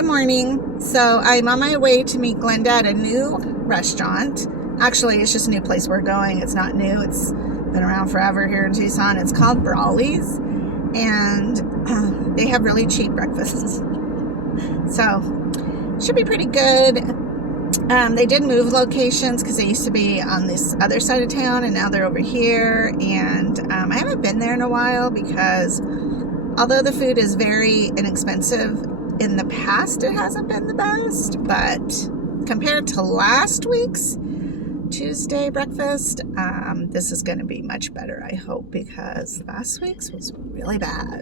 Good morning. So I'm on my way to meet Glenda at a new restaurant. Actually, it's just a new place we're going. It's not new. It's been around forever here in Tucson. It's called Brawley's, and they have really cheap breakfasts. So should be pretty good. They did move locations because they used to be on this other side of town, and now they're over here. And I haven't been there in a while because although the food is very inexpensive, in the past it hasn't been the best. But compared to last week's Tuesday breakfast, this is going to be much better, I hope, because last week's was really bad.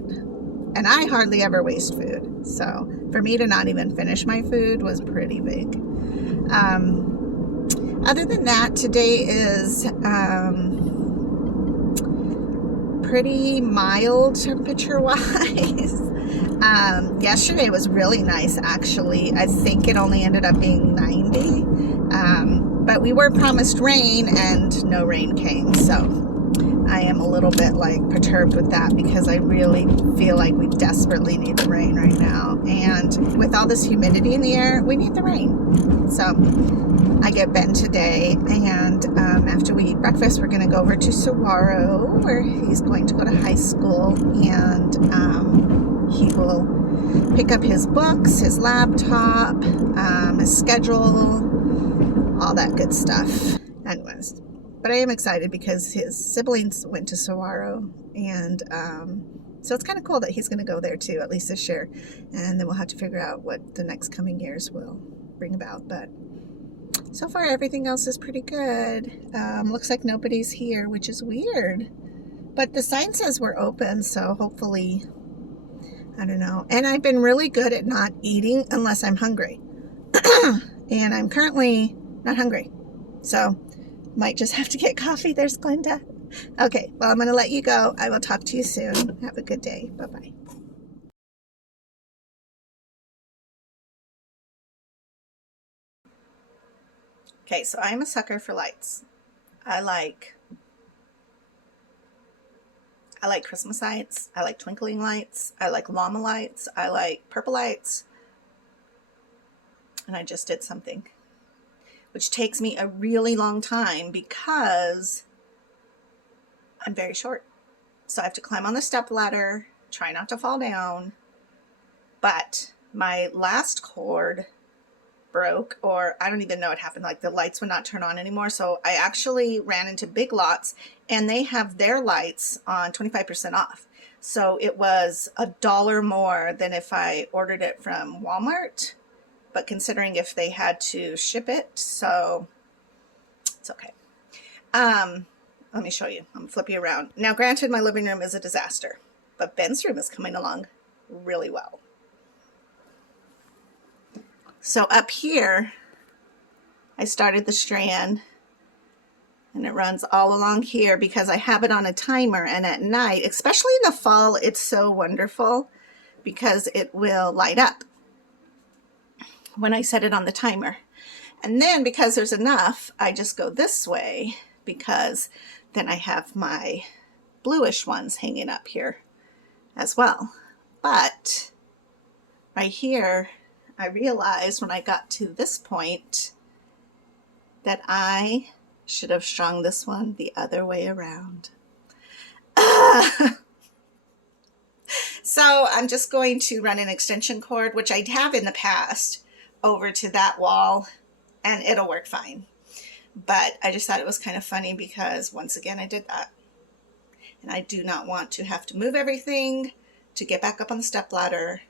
And I hardly ever waste food. So for me to not even finish my food was pretty big. Other than that, today is pretty mild temperature-wise. Yesterday was really nice, actually. I think it only ended up being 90. But we were promised rain, and no rain came. So I am a little bit perturbed with that because I really feel like we desperately need the rain right now. And with all this humidity in the air, we need the rain. So I get Ben today, and after we eat breakfast, we're going to go over to Saguaro, where he's going to go to high school, and he will pick up his books, his laptop, his schedule, all that good stuff. Anyways, but I am excited because his siblings went to Saguaro, and so it's kind of cool that he's going to go there too, at least this year, and then we'll have to figure out what the next coming years will bring about. But so far everything else is pretty good. Looks like nobody's here, which is weird, but the sign says we're open, so hopefully, I don't know. And I've been really good at not eating unless I'm hungry. And I'm currently not hungry, so might just have to get coffee. There's Glenda. Okay, well, I'm going to let you go. I will talk to you soon. Have a good day. Bye-bye. Okay, so I'm a sucker for lights. I like Christmas lights. I like twinkling lights. I like llama lights. I like purple lights. And I just did something, which takes me a really long time because I'm very short. So I have to climb on the step ladder, try not to fall down. But my last cord broke, or I don't even know what happened. Like the lights would not turn on anymore. So I actually ran into Big Lots, and they have their lights on 25% off. So it was $1 more than if I ordered it from Walmart. But considering if they had to ship it, so it's okay. Let me show you. I'm gonna flip you around. Now, granted, my living room is a disaster, but Ben's room is coming along really well. So up here, I started the strand, and it runs all along here because I have it on a timer, and at night, especially in the fall, it's so wonderful because it will light up when I set it on the timer. And then because there's enough, I just go this way because then I have my bluish ones hanging up here as well. But right here, I realized when I got to this point that I should have strung this one the other way around. So I'm just going to run an extension cord, which I have in the past, over to that wall, and it'll work fine. But I just thought it was kind of funny because once again I did that, and I do not want to have to move everything to get back up on the step ladder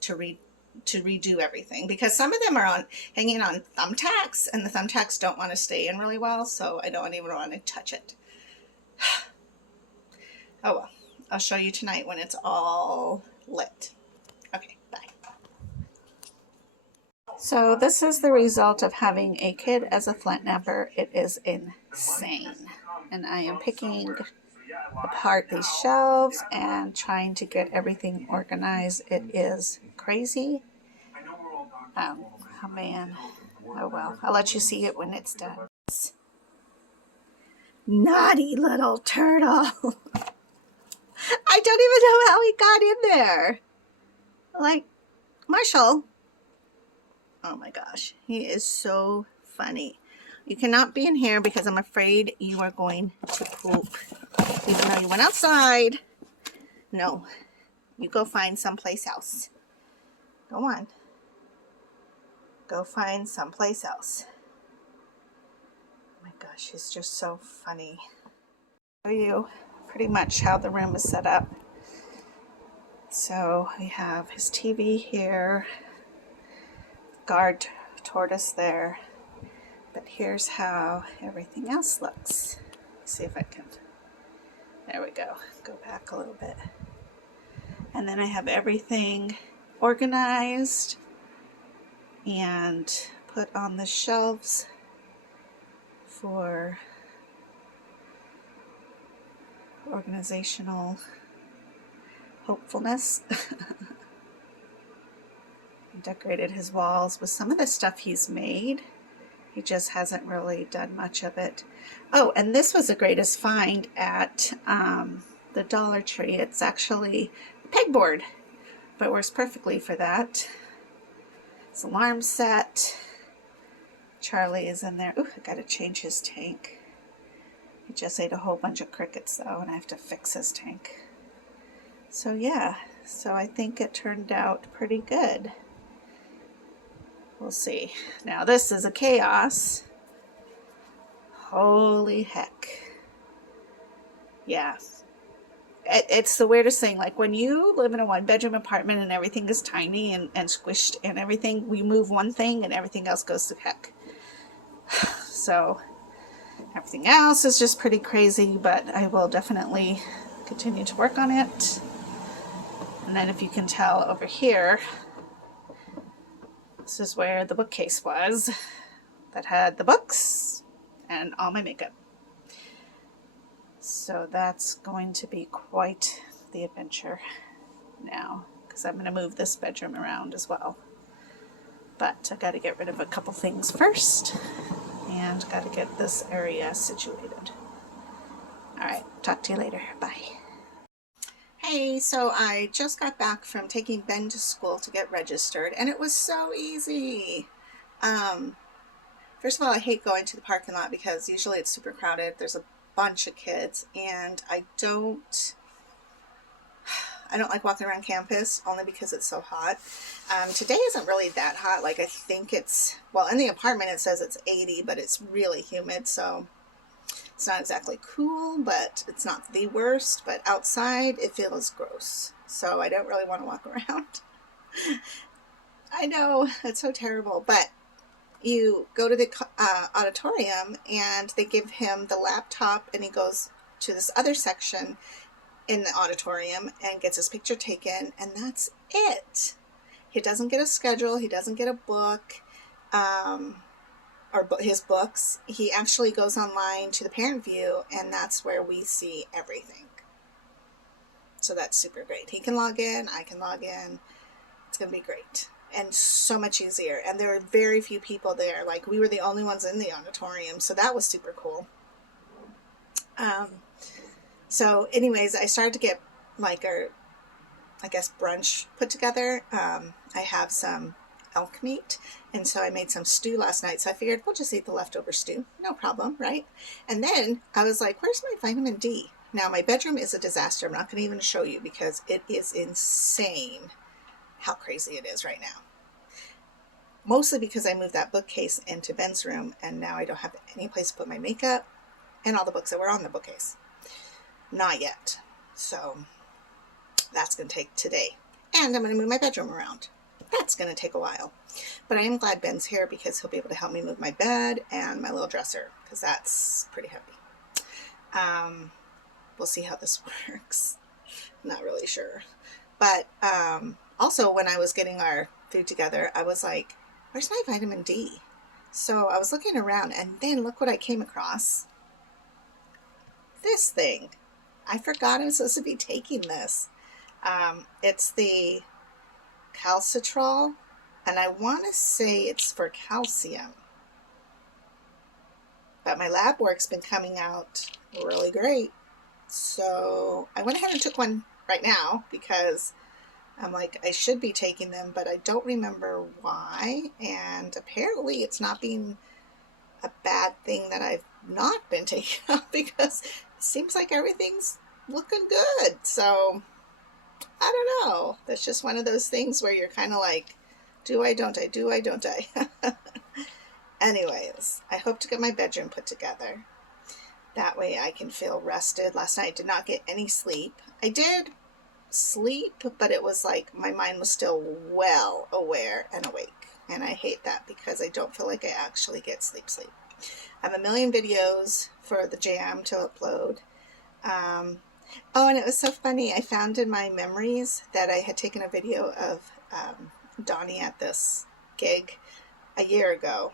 to redo everything, because some of them are hanging on thumbtacks, and the thumbtacks don't want to stay in really well, so I don't even want to touch it. Oh well, I'll show you tonight when it's all lit. Okay, bye. So this is the result of having a kid as a flint napper. It is insane. And I am picking apart these shelves and trying to get everything organized. It is crazy. Oh man. Oh well. I'll let you see it when it's done. Naughty little turtle. I don't even know how he got in there. Like, Marshall, Oh my gosh, he is so funny. You cannot be in here because I'm afraid you are going to poop. Even though you went outside. No, you go find someplace else. Go on. Go find someplace else. Oh my gosh, he's just so funny. I'll show you pretty much how the room is set up. So we have his TV here, guard tortoise there, but here's how everything else looks. Let's see if I can, there we go, go back a little bit. And then I have everything organized and put on the shelves for organizational hopefulness. He decorated his walls with some of the stuff he's made. He just hasn't really done much of it. Oh, and this was the greatest find at the Dollar Tree. It's actually a pegboard, but works perfectly for that. It's alarm set. Charlie is in there. Ooh, I gotta change his tank. He just ate a whole bunch of crickets though, and I have to fix his tank. So yeah, so I think it turned out pretty good. We'll see. Now this is a chaos. Holy heck. Yeah. It's the weirdest thing. Like when you live in a one-bedroom apartment and everything is tiny and squished and everything, we move one thing and everything else goes to heck. So everything else is just pretty crazy, but I will definitely continue to work on it. And then if you can tell over here, this is where the bookcase was that had the books and all my makeup. So that's going to be quite the adventure now, because I'm going to move this bedroom around as well. But I got to get rid of a couple things first, and got to get this area situated. All right, talk to you later. Bye. Hey, so I just got back from taking Ben to school to get registered, and it was so easy. First of all, I hate going to the parking lot because usually it's super crowded. There's a bunch of kids, and I don't like walking around campus only because it's so hot. Today isn't really that hot. Like I think it's, well, in the apartment it says it's 80, but it's really humid, so it's not exactly cool, but it's not the worst. But outside it feels gross, so I don't really want to walk around. I know, it's so terrible, but you go to the auditorium and they give him the laptop and he goes to this other section in the auditorium and gets his picture taken, and that's it. He doesn't get a schedule, he doesn't get a book, or his books. He actually goes online to the parent view, and that's where we see everything. So that's super great. He can log in, I can log in. It's gonna be great. And so much easier. And there were very few people there. Like, we were the only ones in the auditorium, so that was super cool. So anyways, I started to get like our, I guess, brunch put together. I have some elk meat, and so I made some stew last night, so I figured we'll just eat the leftover stew, no problem, right? And then I was like, where's my vitamin D? Now my bedroom is a disaster. I'm not going to even show you because it is insane how crazy it is right now. Mostly because I moved that bookcase into Ben's room, and now I don't have any place to put my makeup and all the books that were on the bookcase. Not yet. So that's going to take today. And I'm going to move my bedroom around. That's going to take a while. But I am glad Ben's here because he'll be able to help me move my bed and my little dresser, because that's pretty heavy. We'll see how this works. Not really sure. But also, when I was getting our food together, I was like, where's my vitamin D? So I was looking around, and then look what I came across. This thing. I forgot I was supposed to be taking this. It's the calcitrol, and I want to say it's for calcium. But my lab work's been coming out really great. So I went ahead and took one right now because I'm like, I should be taking them, but I don't remember why. And apparently it's not being a bad thing that I've not been taking them because it seems like everything's looking good. So I don't know. That's just one of those things where you're kind of like, do I, don't I, do I, don't I? Anyways, I hope to get my bedroom put together. That way I can feel rested. Last night I did not get any sleep. I did sleep, but it was like my mind was still well aware and awake. And I hate that because I don't feel like I actually get sleep. I have a million videos for the jam to upload. Oh, and it was so funny. I found in my memories that I had taken a video of Donnie at this gig a year ago.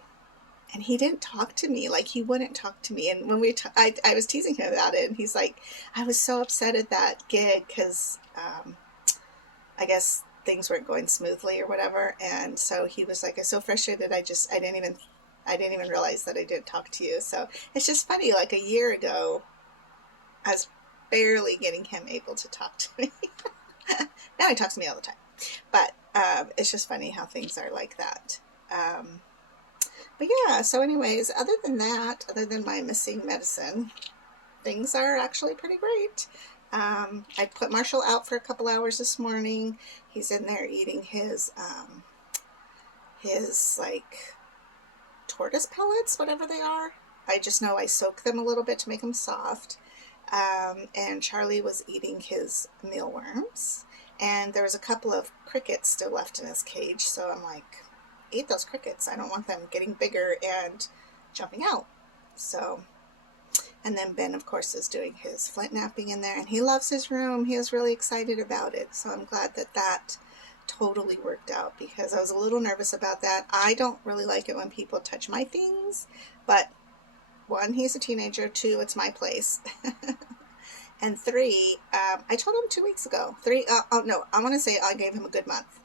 And he didn't talk to me. Like, he wouldn't talk to me. And when I was teasing him about it, and he's like, I was so upset at that gig because I guess things weren't going smoothly or whatever. And so he was like, I'm so frustrated. I didn't even realize that I didn't talk to you. So it's just funny. Like a year ago, I was barely getting him able to talk to me. Now he talks to me all the time. But it's just funny how things are like that. But yeah, so anyways, other than that, other than my missing medicine, things are actually pretty great. I put Marshall out for a couple hours this morning. He's in there eating his like tortoise pellets, whatever they are. I just know I soak them a little bit to make them soft. And Charlie was eating his mealworms. And there was a couple of crickets still left in his cage, so I'm like, eat those crickets. I don't want them getting bigger and jumping out. So, and then Ben, of course, is doing his Flintknapping in there, and he loves his room. He is really excited about it. So I'm glad that that totally worked out because I was a little nervous about that. I don't really like it when people touch my things, but one, he's a teenager. Two, it's my place. And three, I told him 2 weeks ago. No, I want to say I gave him a good month.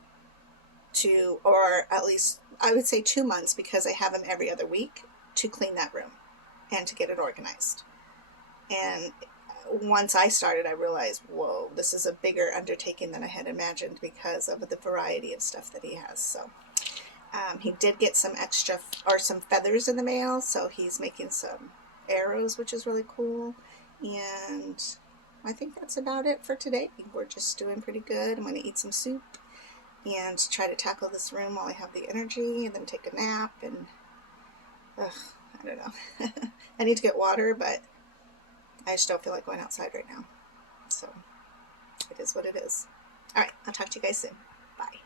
Or at least I would say 2 months because I have him every other week to clean that room and to get it organized. And once I started, I realized, whoa, this is a bigger undertaking than I had imagined because of the variety of stuff that he has. So he did get some some feathers in the mail, so he's making some arrows, which is really cool. And I think that's about it for today. We're just doing pretty good. I'm going to eat some soup and try to tackle this room while I have the energy, and then take a nap. And I don't know. I need to get water, but I just don't feel like going outside right now. So it is what it is. All right, I'll talk to you guys soon. Bye.